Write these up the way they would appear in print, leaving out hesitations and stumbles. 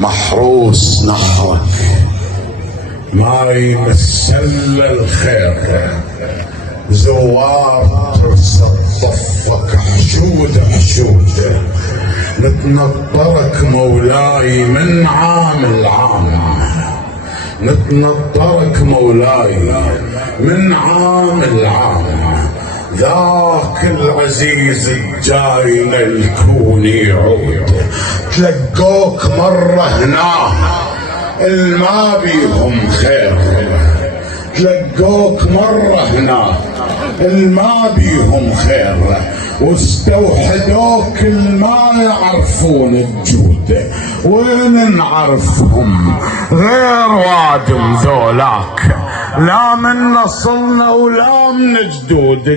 محروس نحرك ما يمثل الخير، زوار ترصد ضفك حشود حشود، نتنطرك مولاي من عام لعام، نتنطرك مولاي من عام لعام، ذاك العزيز الجاي للكون يعود، تلقوك مرة هنا الما بيهم خير، تلقوك مرة هنا الما بيهم خير، واستوحدوك الما يعرفون الجود، وين نعرفهم غير وادم ذولاك، لا من نصلنا ولا من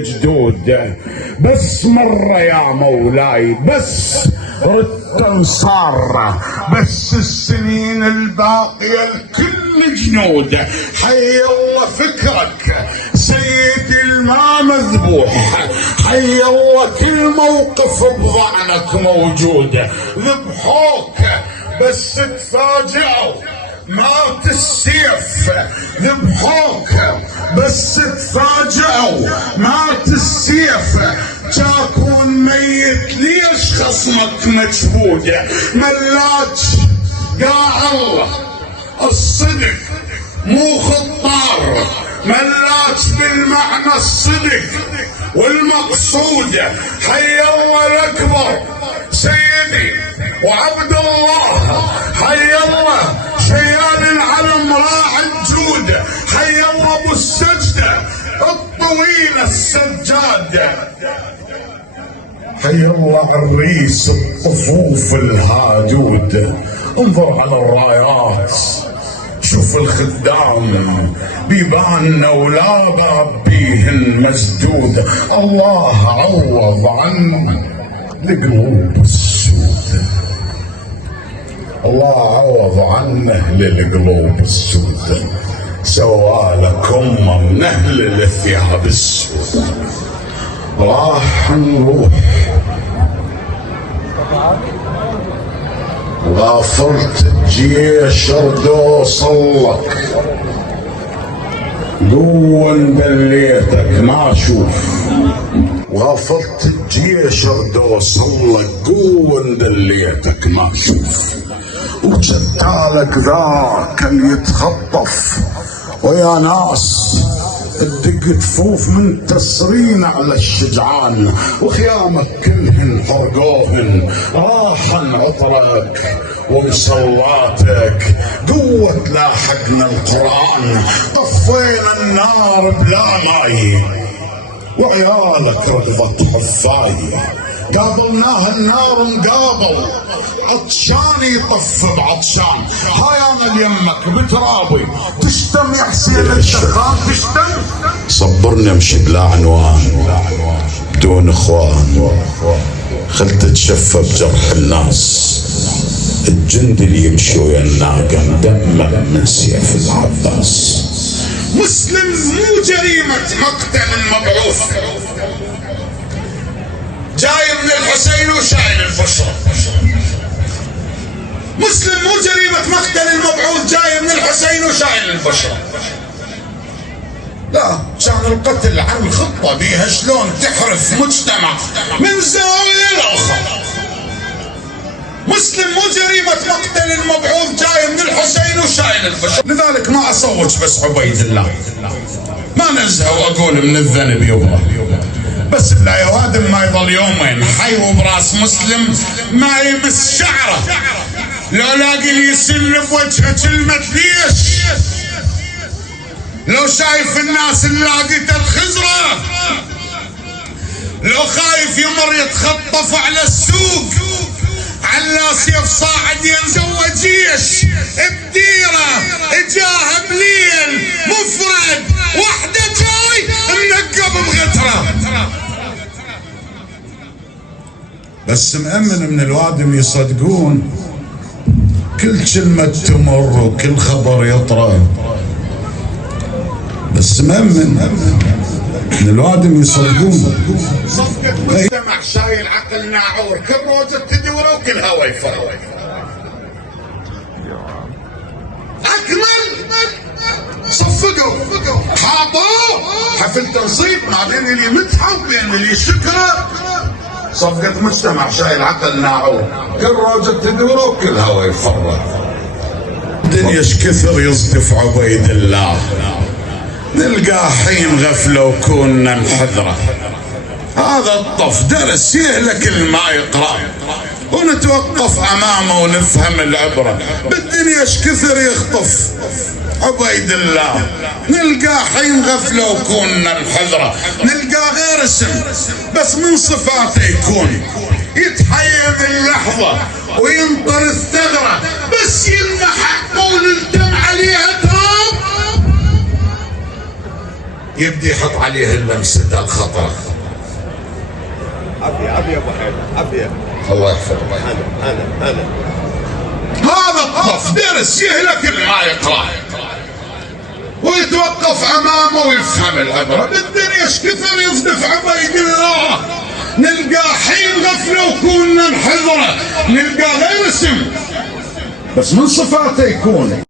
جدود، بس مرة يا مولاي بس ردت انصار، بس السنين الباقية الكل جنود، حي الله فكرك سيدي الما مذبوح، حي الله كل موقف بضعنك موجود، ذبحوك بس تفاجئوا مات السيف، ذبحوك بس تفاجئوا مات السيف، جاكون ميت ليش خصمك مجهود، ملاك قاع الله الصدق مو خطار، ملاك بالمعنى الصدق والمقصود، حي الله الاكبر سيدي وعبد الله، حي الله شيال العلم راعي الجود، حي الله ابو السجده الطويله السجاده، حي الله عريس الطفوف الهادود، انظر على الرايات شوف الخدام بيبان ولا باب بيهن مسدود، الله عوض عن القلوب السود، الله عوض عن اهل القلوب السود، سوالكم من اهل الثياب السود، راح نروح غافرت الجيش رد اوصلك، لون دليتك ما اشوف، غافرت الجيش رد اوصلك، قوة دليتك ما اشوف، وجدالك ذاك اللي يتخطف ويا ناس تدق تفوف من تسرين على الشجعان، وخيامك كلهن حرقوهن راحن عطرك ومصلاتك، قوة لاحقنا القرآن طفينا النار بلا ماي، وعيالك رضت حفاي، قابلناها النار مقابل، عطشان يطف بعطشان، هاي انا اليمك بترابي تشتم يا حسين الشخان تشتم، صبرني امشي بلا عنوان بدون اخوان، خل تتشفى بجرح الناس، الجندي اللي يمشي ويا الناقه مدمر من سيف العباس، مسلم مو جريمة مقتل المبعوث، جاي من الحسين وشايل الفشرة، مسلم مو جريمة مقتل المبعوث، جاي من الحسين وشايل الفشرة، لا كان القتل عن خطة بيها شلون تحرف مجتمع من زاوية الأخرى، مسلم مو جريمة مقتل المبعوث، جاي من الحسين وشايل الفشل، لذلك ما أصوت بس عبيد الله، ما نزهه وأقول من الذنب يبغى، بس لا يا وادم ما يظل يومين حي وبراس مسلم ما يمس شعره، لو لاقي لي يسل بوجهه كلمة ليش، لو شايف الناس اللي لاقيت الخزرة، لو خايف يمر يتخطف على السوق، على سيف صاعد ينزوى جيش بديره اجاه بليل مفرد وحده جاي منقب بغتره، بس مأمن من الوادم يصدقون كل كلمة تمر وكل خبر يطرى، بس مأمن من الوادم يصدقون صفقة مجتمع شايل عقل ناعور، كل روزة تدوره وكل هوا يفر، فقر حاطوه حفل تنصيب ما بين اللي مدحه وبين اللي شكره. صفقة مجتمع شايل عقل ناعوم، كل روجة تدوره وكل هوا يفرق. الدنيا ايش كثر يصدف عبيد الله، نلقى حين غفلة وكوننا نحذره. هذا الطف درس يهلك الما يقرأ، ونتوقف امامه ونفهم العبرة. بالدنيا ايش كثر يخطف عبيد الله، نلقى حين غفلة وكوننا الحذرة. نلقى غير اسم بس من صفاته يكون، يتحيم اللحظة وينطر الثغرة، بس يلمح حقه ونلتم عليها تراب يبدي يحط عليه اللمسة الخطرة. عافية عافية ابو حيدر عافية. الله يحفظك. هلا هذا الطف درس يهلك ما يقرأ، ويتوقف امامه ويفهم العبرة. بالدنيا ايش كثر يصدف عبيد الله، نلقى حين غفلة وكوننا نحذره. نلقى غير اسم بس من صفاته يكون.